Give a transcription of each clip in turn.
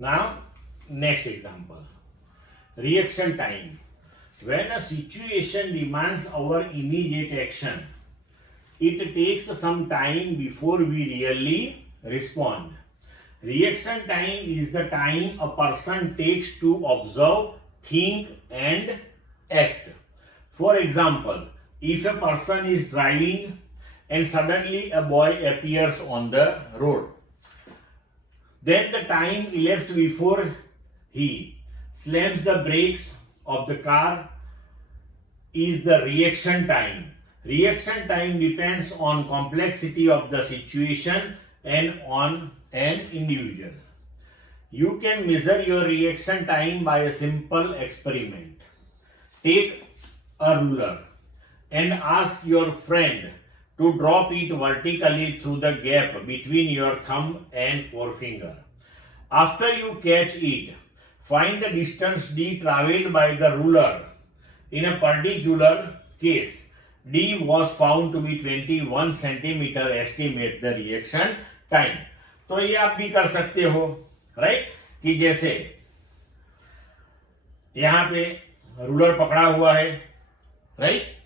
Now, next example. Reaction time. When a situation demands our immediate action, it takes some time before we really respond. Reaction time is the time a person takes to observe, think, and act. For example, if a person is driving and suddenly a boy appears on the road, then the time elapsed before he slams the brakes of the car is the reaction time. Reaction time depends on complexity of the situation and on an individual. You can measure your reaction time by a simple experiment. Take a ruler and ask your friend to drop it vertically through the gap between your thumb and forefinger. After you catch it, find the distance d traveled by the ruler. In a particular case, d was found to be 21 centimeter. Estimate the reaction time. तो ये आप भी कर सकते हो, right? कि जैसे यहां पे रूलर पकड़ा हुआ है, राइट?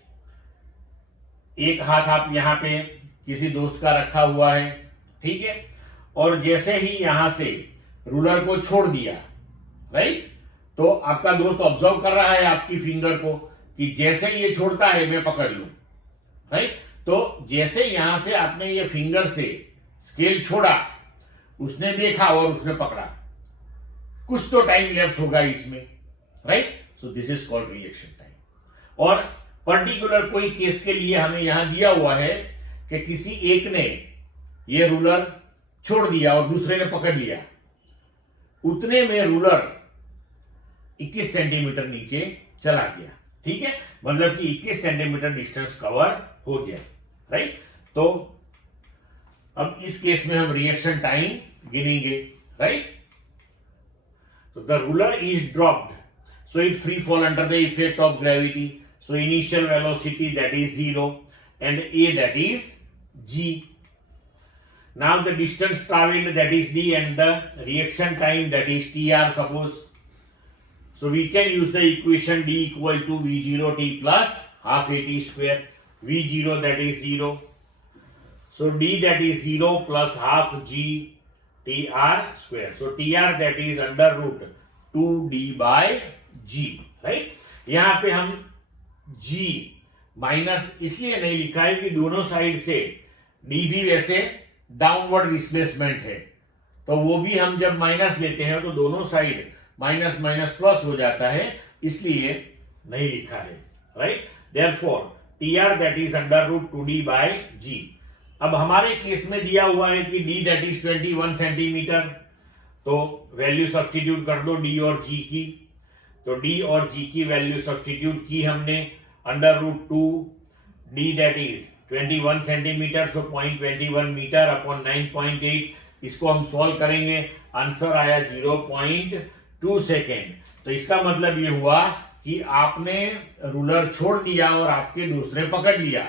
एक हाथ आप यहां पे किसी दोस्त का रखा हुआ है, ठीक है? और जैसे ही यहां से रूलर को छोड़ दिया, राइट? तो आपका दोस्त ऑब्जर्व कर रहा है आपकी फिंगर को कि जैसे ये छोड़ता है मैं पकड़ लूं, राइट? तो जैसे यहां से आपने ये फिंगर से स्केल छोड़ा, उसने देखा और उसने पकड़ा, कुछ तो टाइम लैप्स होगा इसमें, right? So this is called reaction time. और पर्टिकुलर कोई केस के लिए हमें यहां दिया हुआ है कि किसी एक ने ये रूलर छोड़ दिया और दूसरे ने पकड़ लिया, उतने में रूलर 21 सेंटीमीटर नीचे चला गया, ठीक है? मतलब कि 21 सेंटीमीटर डिस्टेंस कवर हो गया, राइट? तो अब इस केस में हम रिएक्शन टाइम गिनेंगे, राइट? तो the ruler is dropped, so it free fall under the effect of gravity. So initial velocity, that is 0, and a, that is g. Now the distance traveled, that is d, and the reaction time, that is tr, suppose. So we can use the equation d equal to v0 t plus half a t square. v0, that is 0. So d, that is 0 plus half g tr square. So tr, that is under root 2d by g, right? यहां पे हम g minus इसलिए नहीं लिखा है कि दोनों side से d भी वैसे डाउनवर्ड डिस्प्लेसमेंट है, तो वो भी हम जब माइनस लेते हैं तो दोनों साइड माइनस माइनस प्लस हो जाता है, इसलिए नहीं लिखा है, right? Therefore tr, that is under root 2d by g. अब हमारे केस में दिया हुआ है कि d, that is 21 सेंटीमीटर, तो वैल्यू सब्स्टिट्यूट कर दो d और g की। तो d और g की वैल्यू सब्स्टिट्यूट की हमने, under root 2 d, that is 21 centimetre, so 0.21 metre upon 9.8। इसको हम सॉल्व करेंगे, आंसर आया 0.2 सेकेंड। तो इसका मतलब ये हुआ कि आपने रूलर छोड़ दिया और आपके दोस्त ने पकड़ लिया,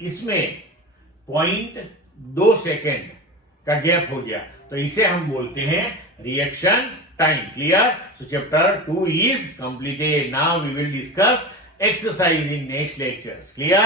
इसमें 0.2 सेकेंड का गैप हो गया, तो इसे हम बोलते हैं reaction time. Clear? So chapter 2 is completed. Now we will discuss exercise in next lectures. Clear?